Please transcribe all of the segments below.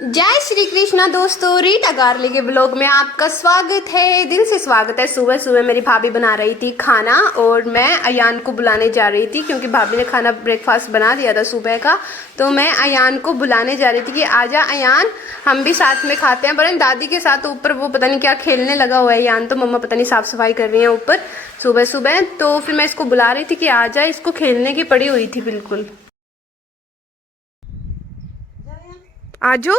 जय श्री कृष्णा दोस्तों, रीटा गार्ली के ब्लॉग में आपका स्वागत है। दिल से स्वागत है। सुबह सुबह मेरी भाभी बना रही थी खाना और मैं अयान को बुलाने जा रही थी क्योंकि भाभी ने खाना ब्रेकफास्ट बना दिया था सुबह का। तो मैं अयान को बुलाने जा रही थी कि आजा अयान, हम भी साथ में खाते हैं। पर दादी के साथ ऊपर वो पता नहीं क्या खेलने लगा हुआ है अयान, तो मम्मा पता नहीं साफ सफाई कर रही है ऊपर सुबह सुबह। तो फिर मैं इसको बुला रही थी कि आजा, इसको खेलने की पड़ी हुई थी बिल्कुल। आजो,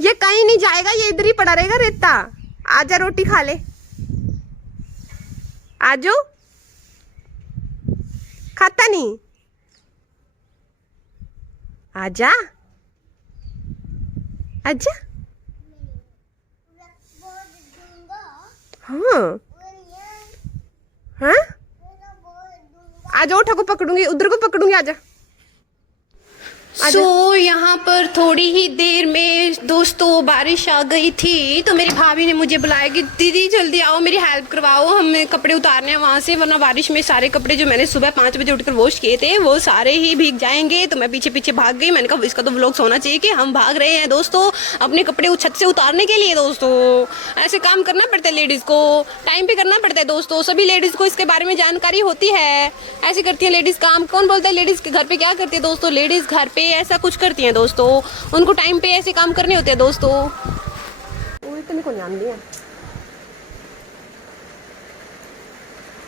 ये कहीं नहीं जाएगा, ये इधर ही पड़ा रहेगा रेता। आजा रोटी खा ले, आजो। खाता नहीं, आजा आजा। हाँ हाँ, आजा। उठा को पकड़ूंगी, उधर को पकड़ूंगी, आजा। यहाँ पर थोड़ी ही देर में दोस्तों बारिश आ गई थी, तो मेरी भाभी ने मुझे बुलाया कि दीदी जल्दी आओ, मेरी हेल्प करवाओ, हमें कपड़े उतारने हैं वहाँ से, वरना बारिश में सारे कपड़े जो मैंने सुबह 5 बजे उठकर वॉश किए थे वो सारे ही भीग जाएंगे। तो मैं पीछे पीछे भाग गई। मैंने कहा इसका तो व्लॉग होना चाहिए कि हम भाग रहे हैं दोस्तों अपने कपड़े छत से उतारने के लिए। दोस्तों ऐसे काम करना पड़ता है, लेडीज़ को टाइम पे करना पड़ता है। दोस्तों सभी लेडीज़ को इसके बारे में जानकारी होती है, ऐसे करती है लेडीज़ काम। कौन बोलता है लेडीज़ के घर पे क्या करती है? दोस्तों लेडीज़ घर पे ऐसा कुछ करती हैं दोस्तों, उनको टाइम पे ऐसे काम करने होते हैं दोस्तों। वो इतने को जान लिया।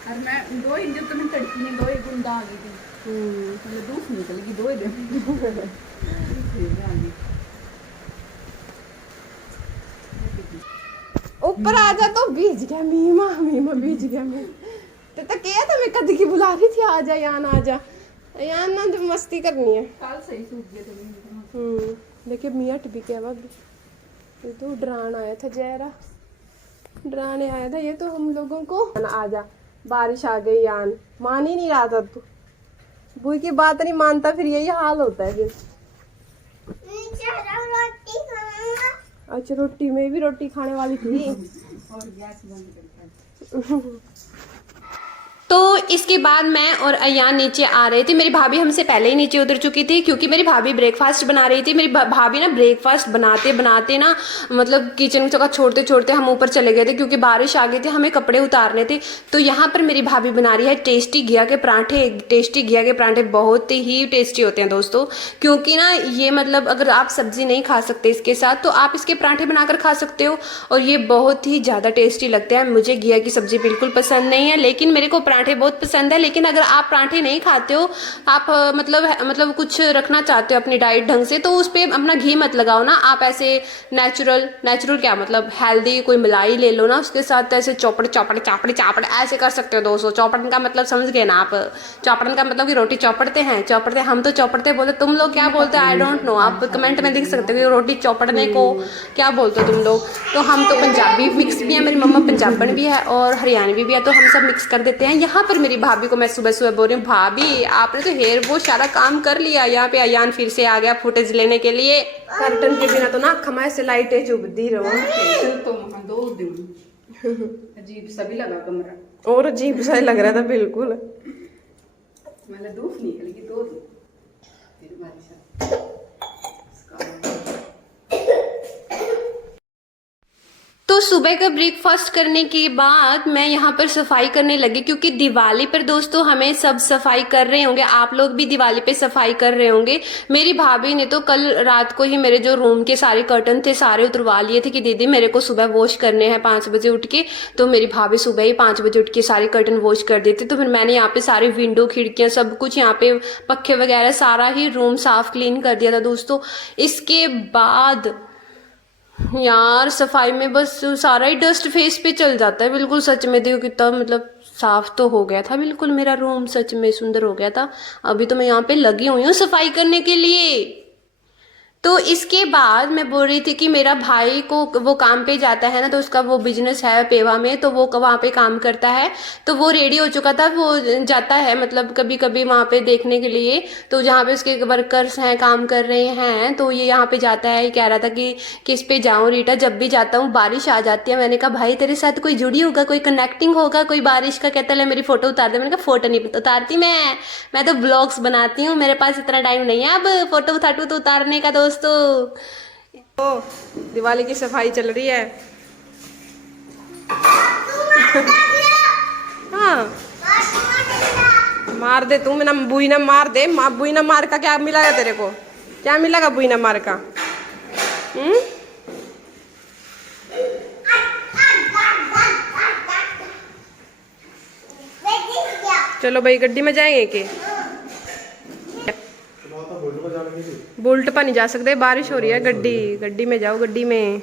और मैं दो ही जब तुम्हें तड़की ने दो ही गुंडा आ गई थी, मतलब धूप निकल गई दो ही दिन। ऊपर आ जा तो भीज गया मीमा, मीमा भीज गया। मैं तो क्या था, मैं कद की बुला रही थी आजा यान आजा यान, ना तो मस्ती करनी है। काल सही सूख गए थे। देखिए मियाट भी क्या बात, ये तो डरान आया था, जहरा डराने आया था ये तो हम लोगों को। आजा, बारिश आ गई यान, मान ही नहीं रहा था तू, बुई की बात नहीं मानता, फिर यही हाल होता है फिर। अच्छा रोटी, में भी रोटी खाने वाली थी। और गैस बंद कर तो इसके बाद मैं और अयान नीचे आ रहे थे। मेरी भाभी हमसे पहले ही नीचे उतर चुकी थी क्योंकि मेरी भाभी ब्रेकफास्ट बना रही थी। मेरी भाभी ना ब्रेकफास्ट बनाते बनाते ना मतलब किचन का छोड़ते छोड़ते हम ऊपर चले गए थे क्योंकि बारिश आ गई थी, हमें कपड़े उतारने थे। तो यहाँ पर मेरी भाभी बना रही है टेस्टी घिया के पराठे। टेस्टी घिया के पराठे बहुत ही टेस्टी होते हैं दोस्तों, क्योंकि ना ये मतलब अगर आप सब्जी नहीं खा सकते इसके साथ तो आप इसके पराठे बनाकर खा सकते हो, और ये बहुत ही ज़्यादा टेस्टी लगते हैं। मुझे घिया की सब्जी बिल्कुल पसंद नहीं है, लेकिन मेरे को पराठे बहुत पसंद है। लेकिन अगर आप पराठे नहीं खाते हो, आप मतलब कुछ रखना चाहते हो अपनी डाइट ढंग से, तो उस पर अपना घी मत लगाओ ना। आप ऐसे नेचुरल क्या मतलब हेल्दी कोई मलाई ले लो ना, उसके साथ ऐसे चौपड़ चौपड़ चापड़ चापड़ ऐसे कर सकते हो दोस्तों। चौपड़न का मतलब समझ गए ना आप? चौपड़न का मतलब कि रोटी चौपड़ते हैं, चौपड़ते हम तो चौपड़ते बोलते, तुम लोग क्या बोलते हैं आई डोंट नो। आप कमेंट में लिख सकते हो कि रोटी चौपड़ने को क्या बोलते हो तुम लोग। तो हम तो पंजाबी मिक्स भी है, मेरी मम्मा पंजाबन भी है और हरियाणवी भी है, तो हम सब मिक्स कर देते हैं। यहाँ पर मेरी भाभी को मैं सुबह सुबह बोल रही हूँ, भाभी आपने तो हेयर वॉश सारा काम कर लिया। यहाँ पे अयान फिर से आ गया फुटेज लेने के लिए। कर्टन के बिना तो ना खमाए से लाइटें चुभती रहो। तो वहाँ 2 दिन अजीब सा भी लगा कमरा, और अजीब सा लग रहा था बिल्कुल। मतलब धूप निकल गई 2 दिन, फिर बारिश तो सुबह का ब्रेकफास्ट करने के बाद मैं यहाँ पर सफाई करने लगी क्योंकि दिवाली पर दोस्तों हमें सब सफाई कर रहे होंगे, आप लोग भी दिवाली पे सफाई कर रहे होंगे। मेरी भाभी ने तो कल रात को ही मेरे जो रूम के सारे कर्टन थे सारे उतरवा लिए थे कि दीदी मेरे को सुबह वॉश करने हैं 5 बजे उठ के। तो मेरी भाभी सुबह ही 5 बजे उठ के सारे कर्टन वॉश कर देते। तो फिर मैंने यहाँ पे सारी विंडो खिड़कियाँ सब कुछ, यहाँ पे पक्खे वगैरह सारा ही रूम साफ क्लीन कर दिया था दोस्तों। इसके बाद यार सफाई में बस सारा ही डस्ट फेस पे चल जाता है बिल्कुल। सच में देखो कितना मतलब साफ तो हो गया था बिल्कुल, मेरा रूम सच में सुंदर हो गया था। अभी तो मैं यहाँ पे लगी हुई हूँ सफाई करने के लिए। तो इसके बाद मैं बोल रही थी कि मेरा भाई को वो काम पे जाता है ना, तो उसका वो बिजनेस है पेवा में, तो वो वहाँ पे काम करता है। तो वो रेडी हो चुका था, वो जाता है मतलब कभी कभी वहाँ पे देखने के लिए। तो जहाँ पे उसके वर्कर्स हैं काम कर रहे हैं, तो ये यहाँ पे जाता है। कह रहा था कि किस पे जाऊँ रीटा, जब भी जाता हूँ बारिश आ जाती है। मैंने कहा भाई तेरे साथ कोई जुड़ी होगा, कोई कनेक्टिंग होगा कोई बारिश का। कहता है मेरी फोटो उतार दे। मैंने कहा फोटो नहीं उतारती मैं तो ब्लॉग्स बनाती हूँ, मेरे पास इतना टाइम नहीं है अब फोटो तो उतारने का दोस्तों। दोस्तों। ओ दिवाली की सफाई चल रही है। हाँ मार दे तू, मैं ना बुई ना मार दे। बुई ना मार का क्या मिलेगा तेरे को? क्या मिलेगा बुई ना मार का? चलो भाई गड्डी में जाएंगे के? बुलेट पर नहीं जा सकते, बारिश हो रही है। गड्डी में जाओ, गड्डी में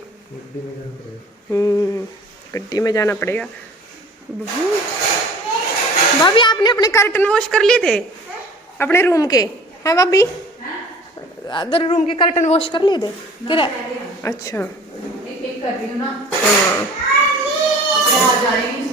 गड्डी में जाना पड़ेगा। भाभी आपने अपने कर्टन वॉश कर लिए थे अपने रूम के? है भाभी अदर रूम के कर्टन वॉश कर लिए थे क्या? अच्छा एक कर रही हूँ ना। हाँ आ जाएगी।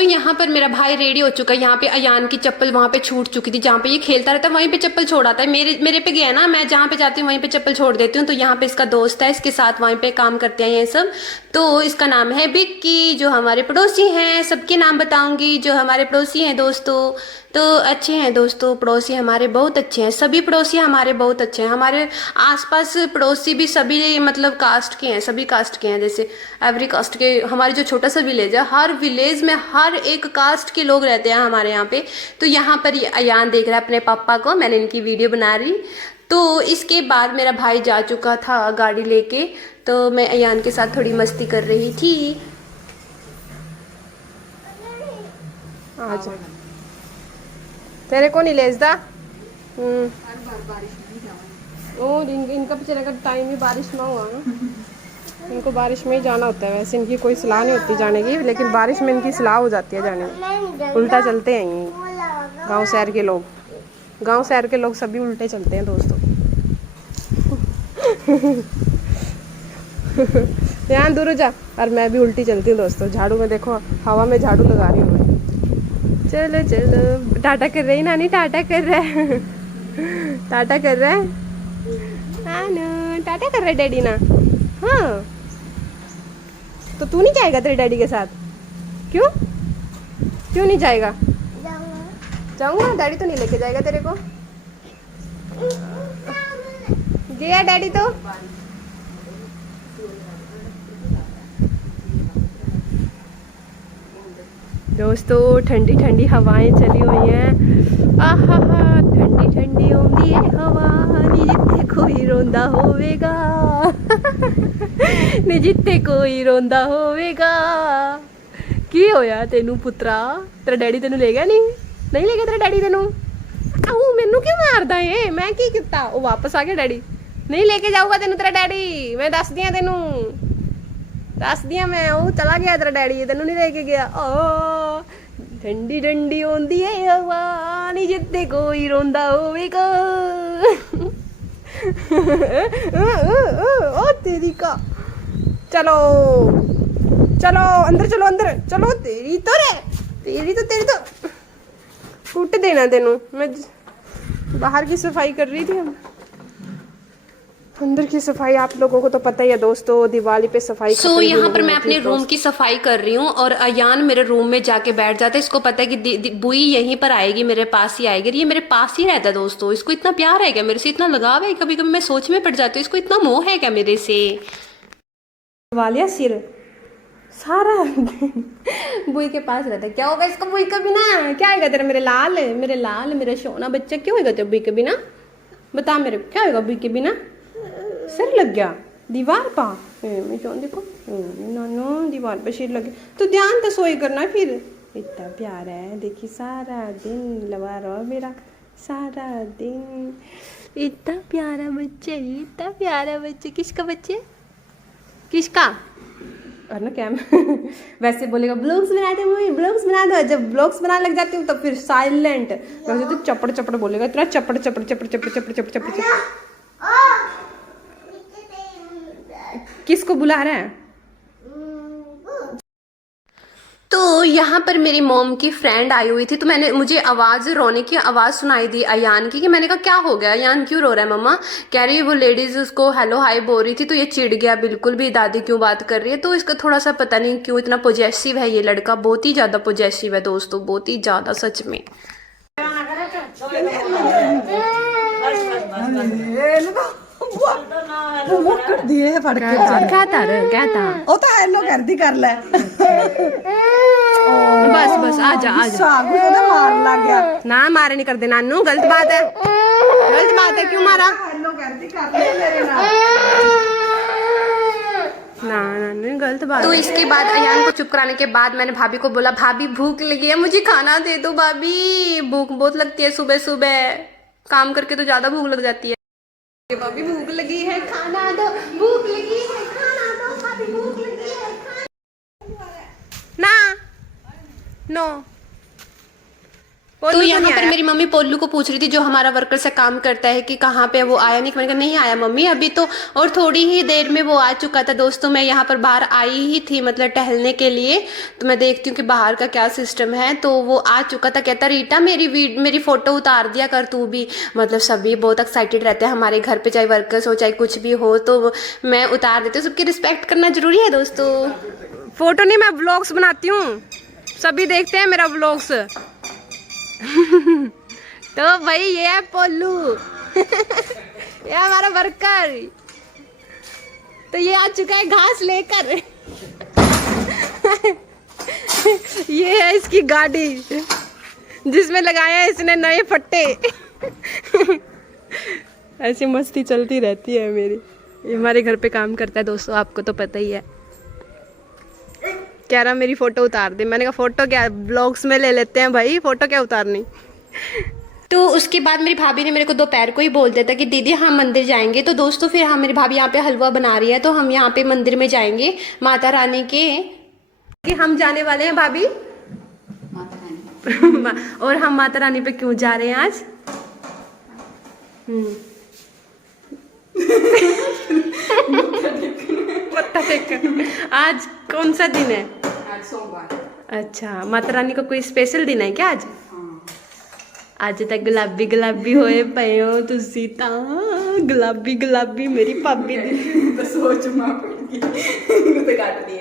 यहाँ पर मेरा भाई रेडी हो चुका है। यहाँ पे अयान की चप्पल वहाँ पे छूट चुकी थी, जहाँ पे ये खेलता रहता है वहीं पे चप्पल छोड़ आता है। मेरे पे गया ना, मैं जहाँ पे जाती हूँ वहीं पे चप्पल छोड़ देती हूँ। तो यहाँ पे इसका दोस्त है, इसके साथ वहीं पे काम करते हैं ये सब। तो इसका नाम है बिक्की, जो हमारे पड़ोसी हैं। सबके नाम बताऊंगी जो हमारे पड़ोसी हैं दोस्तों। तो अच्छे हैं दोस्तों, पड़ोसी हमारे बहुत अच्छे हैं। सभी पड़ोसी हमारे बहुत अच्छे हैं। हमारे आसपास पड़ोसी भी सभी मतलब कास्ट के हैं, सभी कास्ट के हैं। जैसे एवरी कास्ट के, हमारे जो छोटा सा विलेज है, हर विलेज में हर एक कास्ट के लोग रहते हैं हमारे यहाँ पे। तो यहाँ पर ये अयान देख रहा है अपने पापा को, मैंने इनकी वीडियो बना रही। तो इसके बाद मेरा भाई जा चुका था गाड़ी लेके, तो मैं अयान के साथ थोड़ी मस्ती कर रही थी। आज तेरे को नहीं लेजदा और इनका बेचारे का टाइम ही बारिश में हुआ ना। इनको बारिश में ही जाना होता है। वैसे इनकी कोई सलाह नहीं होती जाने की, लेकिन बारिश में इनकी सलाह हो जाती है जाने की। उल्टा चलते हैं ये गांव शहर के लोग। गांव शहर के लोग सभी उल्टे चलते हैं दोस्तों। ध्यान दूर जा। और मैं भी उल्टी चलती हूँ दोस्तों। झाड़ू में देखो, हवा में झाड़ू लगा रही हूँ मैं। चलो चलो टाटा कर रही नानी, टाटा कर रहा है। टाटा कर रहा है ना, टाटा कर रहा है डैडी ना। हाँ तो तू नहीं जाएगा तेरे डैडी के साथ? क्यों क्यों नहीं जाएगा? जाऊंगा, डैडी तो नहीं लेके जाएगा तेरे को। गया डैडी तो। दोस्तों ठंडी ठंडी हवाएं चली हुई हैं। आहा ठंडी ठंडी होंदी है हवा, नी जिथे कोई रोंदा होवेगा। नी जिथे कोई रोंदा होवेगा। की होया तेनू पुत्रा? तेरा डैडी तेनू ले गया? नहीं ले गया तेरा डैडी तेनू? आहू मैनू क्यों मारदा है? मैं की किता? वो वापस आ गया डैडी। नहीं लेके जाऊगा तेनू तेरा डैडी, मैं दस दिया तेनू, दस दिया मैं। वो चला गया तेरा डैडी, तेनू नहीं लेके गया। ओ ठंडी ठंडी होंदी है हवा, नी जिथे कोई रोंदा होवेगा। ओ तेरी का। चलो चलो अंदर, चलो अंदर चलो। तेरी तो फुट देना तेनू। मैं बाहर की सफाई कर रही थी, अंदर की सफाई आप लोगों को तो पता ही है दोस्तों। दिवाली पे सफाई यहाँ पर मैं अपने रूम की सफाई कर रही हूँ और अयान मेरे रूम में जाके बैठ जाता है। इसको पता है कि बुई यहीं पर आएगी, मेरे पास ही आएगी। ये मेरे पास ही रहता है दोस्तों। इसको इतना प्यार है क्या मेरे से, इतना लगाव है? कभी कभी मैं सोच में पड़ जाती हूँ, इसको इतना मोह है क्या मेरे से। वालिया सिर सारा बुई के पास रहता है। क्या होगा इसको बुई का बिना? क्या होगा तेरा मेरे लाल, मेरा सोना बच्चा? क्यों होगा तेरा बुई के बिना? बता मेरे, क्या होगा बुई के बिना? सिर लग गया दीवार पा। मैं क्यों देखो नानो दीवार पे सिर लग गया। तो ध्यान तो सोई करना फिर। इतना प्यार है देखिए, सारा दिन लगा रहा मेरा, सारा दिन। इतना प्यारा बच्चा, इतना प्यारा बच्चा। किसका बच्चे? किसका? और ना क्या वैसे बोलेगा ब्लॉग्स बनाते हैं, ब्लॉग्स बना दो। जब ब्लॉग्स बनाने लग जाती हूँ तो फिर साइलेंट। वैसे तो चपड़ चपड़ बोलेगा, इतना चपड़ चपड़ चपड़ चपड़ चपड़ चपड़ चपड़। किसको बुला रहा है? तो यहाँ पर मेरी मॉम की फ्रेंड आई हुई थी, तो मुझे आवाज़, रोने की आवाज़ सुनाई दी अयान की। कि मैंने कहा क्या हो गया अयान, क्यों रो रहा है मम्मा? कह रही है वो लेडीज़ उसको हेलो हाय बोल रही थी, तो ये चिढ़ गया बिल्कुल भी, दादी क्यों बात कर रही है। तो इसका थोड़ा सा पता नहीं क्यों इतना पॉजेसिव है ये लड़का, बहुत ही ज़्यादा पॉजेसिव है दोस्तों, बहुत ही ज़्यादा सच में। ਮੁੱਕੜ ਦੀਏ ਫੜ ਕੇ क्या था रे क्या था ਉਹ ਤਾਂ ਐਲੋ ਕਰਦੀ ਕਰ ਲੈ बस बस आजा आजा ਸਾਗ ਉਹਦਾ ਮਾਰਨ ਲੱਗ ਗਿਆ ना मारे नहीं कर दे नानू गलत बात है क्यों मारा ਐਲੋ ਕਰਦੀ ਕਰ ਲੈ ਮੇਰੇ ਨਾਲ ना नानू गलत बात। तो इसके बाद अयान को चुप कराने के बाद मैंने भाभी को बोला भाभी भूख लगी है मुझे खाना दे दो भाभी भूख बहुत लगती है सुबह सुबह काम करके तो ज्यादा भूख लग जाती है। भाभी भूख लगी है खाना दो भूख लगी है खाना दो भाभी भूख लगी है खाना ना नो। तो यहाँ पर मेरी मम्मी पोल्लू को पूछ रही थी जो हमारा वर्कर से काम करता है कि कहाँ पे वो आया नहीं। मैंने कहा नहीं आया मम्मी अभी तो और थोड़ी ही देर में वो आ चुका था। दोस्तों मैं यहाँ पर बाहर आई ही थी मतलब टहलने के लिए तो मैं देखती हूँ कि बाहर का क्या सिस्टम है। तो वो आ चुका था कहता रीटा मेरी फ़ोटो उतार दिया कर तू भी। मतलब सभी बहुत एक्साइटेड रहते हैं हमारे घर पे चाहे वर्कर्स हो चाहे कुछ भी हो तो मैं उतार देती हूँ। सबकी रिस्पेक्ट करना ज़रूरी है दोस्तों। फ़ोटो नहीं मैं व्लॉग्स बनाती हूँ सभी देखते हैं मेरा व्लॉग्स। तो भाई ये है पोल्लू ये हमारा वर्कर तो ये आ चुका है घास लेकर ये है इसकी गाड़ी जिसमें लगाया है इसने नए फट्टे ऐसी मस्ती चलती रहती है मेरी। ये हमारे घर पे काम करता है दोस्तों आपको तो पता ही है। कह रहा मेरी फ़ोटो उतार दे। मैंने कहा फ़ोटो क्या ब्लॉग्स में ले लेते हैं भाई फ़ोटो क्या उतारनी। तो उसके बाद मेरी भाभी ने मेरे को दोपहर को ही बोल दिया था कि दीदी हम मंदिर जाएंगे। तो दोस्तों फिर हम मेरी भाभी यहाँ पे हलवा बना रही है तो हम यहाँ पे मंदिर में जाएंगे माता रानी के कि हम जाने वाले हैं भाभी और हम माता रानी पे क्यों जा रहे हैं आज आज कौन सा दिन है ਅੱਜ ਸੋਮਵਾਰ अच्छा माता रानी का कोई स्पेशल दिन है क्या आज ਅੱਜ ਤਾਂ ਗੁਲਾਬੀ ਗੁਲਾਬੀ ਹੋਏ ਪਏ ਹੋ ਤੁਸੀਂ ਤਾਂ ਗੁਲਾਬੀ ਗੁਲਾਬੀ ਮੇਰੀ ਭਾਬੀ ਦੀ ਬਸ ਸੋਚ ਮਾਂ ਪੜ ਗਈ ਤੇ ਕੱਟ दिए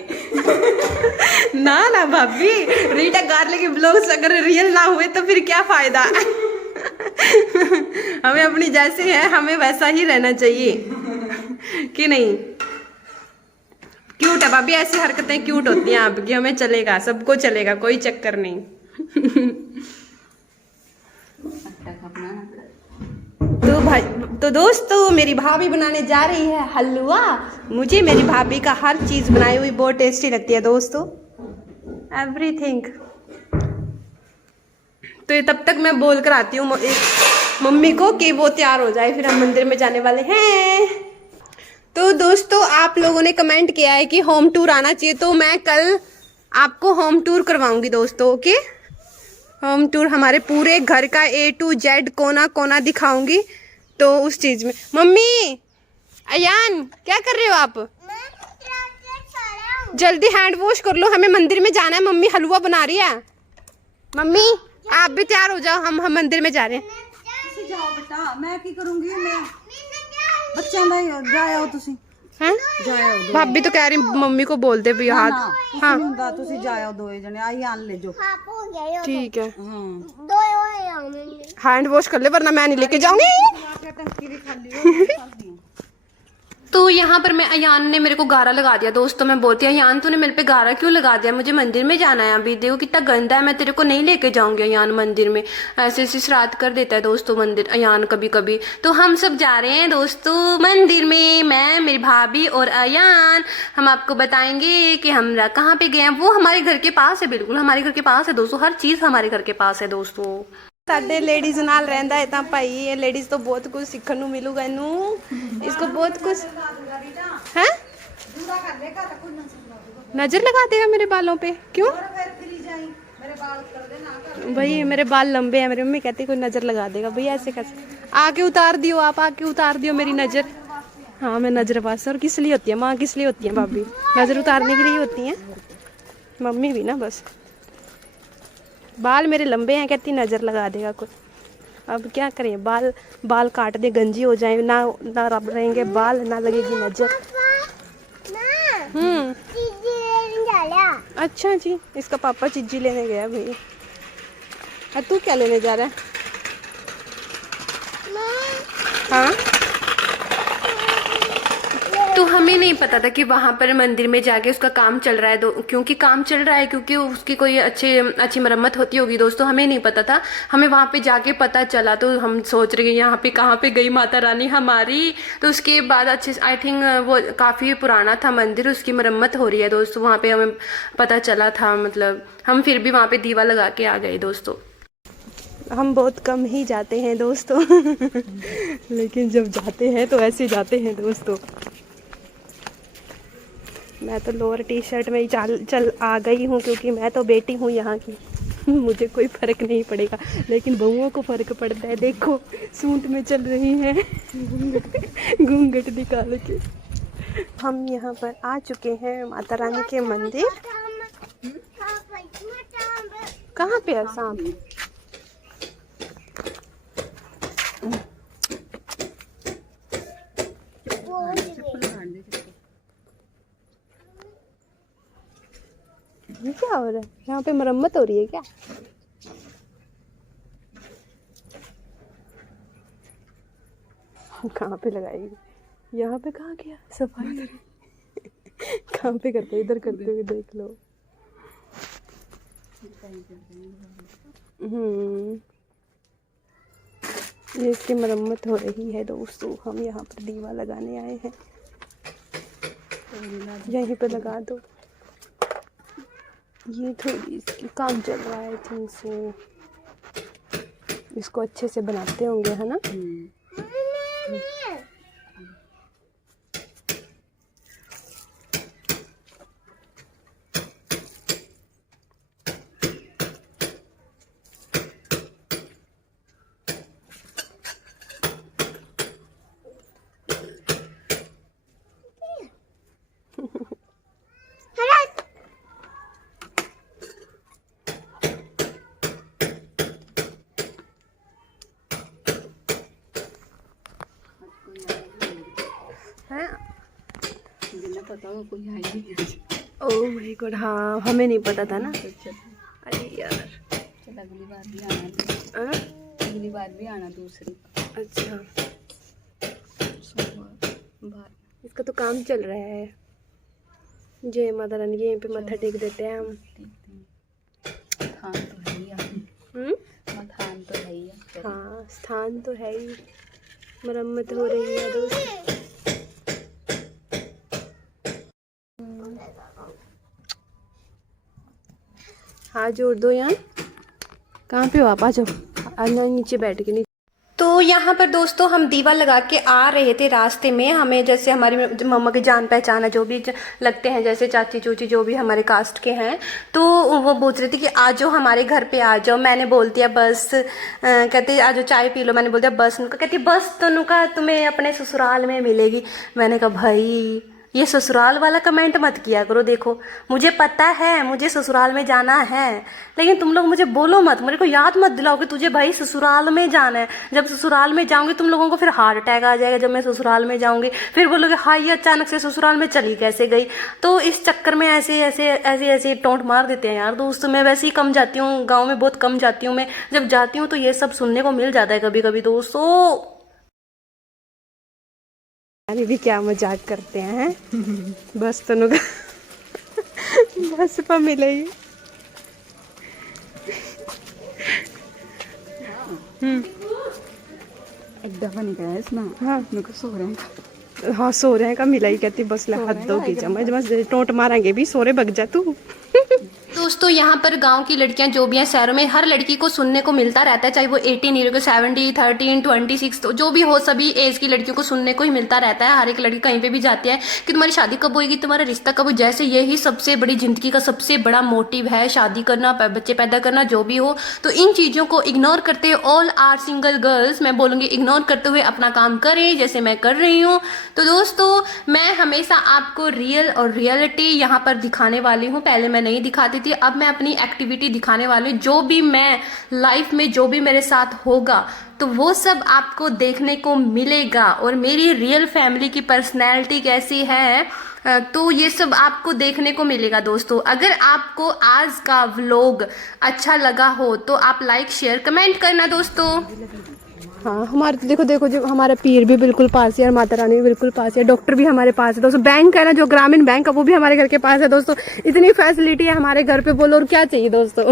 ना ना भाभी रीटा गार्लिक के ब्लॉग्स अगर रियल ना हुए तो फिर क्या फायदा हमें अपनी जैसे है हमें वैसा ही रहना चाहिए कि नहीं। क्यूट है भाभी ऐसी हरकतें क्यूट होती हैं आपकी हमें चलेगा सबको चलेगा कोई चक्कर नहीं। तो भाई तो दोस्तों मेरी भाभी बनाने जा रही है हलवा। मुझे मेरी भाभी का हर चीज़ बनाई हुई बहुत टेस्टी लगती है दोस्तों एवरीथिंग। तो ये तब तक मैं बोल कर आती हूँ मम्मी को कि वो तैयार हो जाए फिर हम मंदिर में जाने वाले हैं। तो दोस्तों आप लोगों ने कमेंट किया है कि होम टूर आना चाहिए तो मैं कल आपको होम टूर करवाऊंगी दोस्तों। ओके होम टूर हमारे पूरे घर का A to Z कोना कोना दिखाऊंगी। तो उस चीज़ में मम्मी अयान क्या कर रहे हो आप जल्दी हैंड वॉश कर लो हमें मंदिर में जाना है। मम्मी हलवा बना रही है। मम्मी आप भी तैयार हो जाओ हम मंदिर में जा रहे हैं। ਜਾਓ ਬੇਟਾ ਮੈਂ ਕੀ ਕਰੂੰਗੀ ਮੈਂ ਬੱਚਿਆਂ ਦਾ ਜਾਇਓ ਤੁਸੀਂ हैं ਜਾਇਓ भाभी तो कह रही मम्मी को बोल दे भी हाथ ਹਾਂ ਹੁੰਦਾ ਤੁਸੀਂ ਜਾਇਓ ਦੋਏ ਜਣੇ ਆਈ ਆਣ ਲੈ ਜੋ ठीक है ਹਾਂ हैंड वॉश कर ले वरना मैं नहीं लेके जाऊंगी। ਟੰਕੀ ਵੀ ਖਾਲੀ ਹੋ तो यहाँ पर मैं अयान ने मेरे को गारा लगा दिया दोस्तों। मैं बोलती अयान तूने मेरे पे गारा क्यों लगा दिया मुझे मंदिर में जाना है अभी देखो कितना गंदा है मैं तेरे को नहीं लेके जाऊंगी अयान मंदिर में। ऐसे ऐसे श्राद्ध कर देता है दोस्तों मंदिर अयान कभी कभी। तो हम सब जा रहे हैं दोस्तों मंदिर में मैं मेरी भाभी और अयान। हम आपको बताएंगे कि हम कहाँ पे गए हैं। वो हमारे घर के पास है बिल्कुल हमारे घर के पास है दोस्तों हर चीज़ हमारे घर के पास है दोस्तों। ਸਾਡੇ ਲੇਡੀਜ਼ ਨਾਲ ਰਹਿੰਦਾ ਹੈ ਤਾਂ ਭਾਈ ਇਹ ਲੇਡੀਜ਼ ਤੋਂ ਬਹੁਤ ਕੁਝ ਸਿੱਖਣ ਨੂੰ ਮਿਲੂਗਾ ਇਹਨੂੰ इसको बहुत कुछ है नजर लगा देगा मेरे बालों पे क्यों भाई मेरे बाल लंबे हैं मेरी मम्मी कहती कोई नजर लगा देगा भैया ऐसे कैसे आके उतार दियो आप आके उतार दियो मेरी नजर। हाँ मैं नजर पास और किस लिए होती है माँ किस लिए होती है भाभी नजर उतारने के लिए होती हैं मम्मी भी ना बस बाल मेरे लंबे हैं कहती नज़र लगा देगा कुछ। अब क्या करें बाल काट दे गंजी हो जाए ना रब रहेंगे बाल ना लगेगी नजर। अच्छा जी इसका पापा चिज्जी लेने गया भैया। तू क्या लेने जा रहा है हाँ तो हमें नहीं पता था कि वहाँ पर मंदिर में जाके उसका काम चल रहा है, क्योंकि काम चल रहा है, क्योंकि उसकी कोई अच्छी मरम्मत होती होगी दोस्तों, हमें नहीं पता था। हमें वहाँ पे जाके पता चला तो हम सोच रहे हैं यहाँ पे कहाँ पे गई माता रानी हमारी। तो उसके बाद अच्छे आई थिंक वो काफ़ी पुराना था मंदिर, उसकी मरम्मत हो रही है दोस्तों, वहाँ पे हमें पता चला था। मतलब हम फिर भी वहाँ पे दीवा लगा के आ गए दोस्तों। हम बहुत कम ही जाते हैं दोस्तों लेकिन जब जाते हैं तो ऐसे जाते हैं दोस्तों। मैं तो लोअर टी शर्ट में ही चल आ गई हूँ, क्योंकि मैं तो बेटी हूँ यहाँ की मुझे कोई फ़र्क नहीं पड़ेगा, लेकिन बहुओं को फ़र्क पड़ता है। देखो सूट में चल रही हैं घूंघट निकाल के। हम यहाँ पर आ चुके हैं माता रानी के मंदिर। कहाँ पे है सांप? ये क्या हो रहा है? यहाँ पे मरम्मत हो रही है क्या? कहाँ पे लगाएगी? यहाँ पे कहाँ गया? सफाई कहाँ पे करते? इधर करते हुए देख लो। ये इसकी मरम्मत हो रही है दोस्तों। हम यहाँ पर दीवा लगाने आए हैं। यहीं पे लगा दो। ये थोड़ी इसकी काम चल रहा है, आई थिंक सो। इसको अच्छे से बनाते होंगे, है ना? पता हो कोई है नहीं। ओह माय गॉड, हाँ हमें नहीं पता था ना। अरे यार, चल अगली बार भी आना। अगली बार भी आना दूसरी। अच्छा, इसका तो काम चल रहा है। जय माता रानी। यहीं पे मत्था टेक देते हैं हम। स्थान तो है ही, मथान तो है ही। हाँ स्थान तो है ही। मरम्मत हो रही है दोस्त। हाँ जोड़ दो यार। कहाँ पे हो आप? आ जाओ, नीचे बैठ के। नहीं तो यहाँ पर दोस्तों हम दीवा लगा के आ रहे थे। रास्ते में हमें जैसे हमारी मम्मा की जान पहचान है, जो भी लगते हैं, जैसे चाची चूची जो भी हमारे कास्ट के हैं, तो वो पूछ रही थी कि आ जाओ हमारे घर पे आ जाओ। मैंने बोल दिया बस। कहते आ जाओ चाय पी लो। मैंने बोल दिया बस। उनका कहती बस तो नुका तुम्हें अपने ससुराल में मिलेगी। मैंने कहा भाई ये ससुराल वाला कमेंट मत किया करो। देखो मुझे पता है मुझे ससुराल में जाना है, लेकिन तुम लोग मुझे बोलो मत, मेरे को याद मत दिलाओ कि तुझे भाई ससुराल में जाना है। जब ससुराल में जाऊंगी तुम लोगों को फिर हार्ट अटैक आ जाएगा। जब मैं ससुराल में जाऊंगी फिर बोलोगे हाँ ये अचानक से ससुराल में चली कैसे गई। तो इस चक्कर में ऐसे टोंट मार देते हैं यार दोस्त। मैं वैसे ही कम जाती हूँ, गाँव में बहुत कम जाती हूँ। मैं जब जाती हूँ तो ये सब सुनने को मिल जाता है कभी कभी दोस्तों। अरे भी क्या मजाक करते हैं बस तनु का बस पर मिलेगी। एक दफा निकला इसमें। हाँ मेरे को सो रहे हैं। हाँ सो रहे हैं का मिला ही कहती बस हद दो की जमा बस टोंट मारेंगे भी सोरे बग जा तू। दोस्तों यहाँ पर गांव की लड़कियां जो भी हैं, शहरों में हर लड़की को सुनने को मिलता रहता है, चाहे वो 18 ईयर को 70, 13, 26 तो जो भी हो, सभी एज की लड़कियों को सुनने को ही मिलता रहता है। हर एक लड़की कहीं पे भी जाती है कि तुम्हारी शादी कब होगी, तुम्हारा रिश्ता कब हो। जैसे यही सबसे बड़ी जिंदगी का सबसे बड़ा मोटिव है, शादी करना, बच्चे पैदा करना, जो भी हो। तो इन चीज़ों को इग्नोर करते हुए ऑल आर सिंगल गर्ल्स, मैं बोलूँगी इग्नोर करते हुए अपना काम करें जैसे मैं कर रही हूँ। तो दोस्तों मैं हमेशा आपको रियल और रियलिटी यहाँ पर दिखाने वाली हूँ। पहले मैं नहीं दिखाती थी, अब मैं अपनी एक्टिविटी दिखाने वाली हूँ। जो भी मैं लाइफ में जो भी मेरे साथ होगा तो वो सब आपको देखने को मिलेगा। और मेरी रियल फैमिली की पर्सनैलिटी कैसी है तो ये सब आपको देखने को मिलेगा दोस्तों। अगर आपको आज का व्लॉग अच्छा लगा हो तो आप लाइक शेयर कमेंट करना दोस्तों। हाँ हमारे तो देखो जो हमारा पीर भी बिल्कुल पास है और माता रानी भी बिल्कुल पास है, डॉक्टर भी हमारे पास है दोस्तों, बैंक है ना जो ग्रामीण बैंक है वो भी हमारे घर के पास है दोस्तों। इतनी फैसिलिटी है हमारे घर पे, बोलो और क्या चाहिए दोस्तों।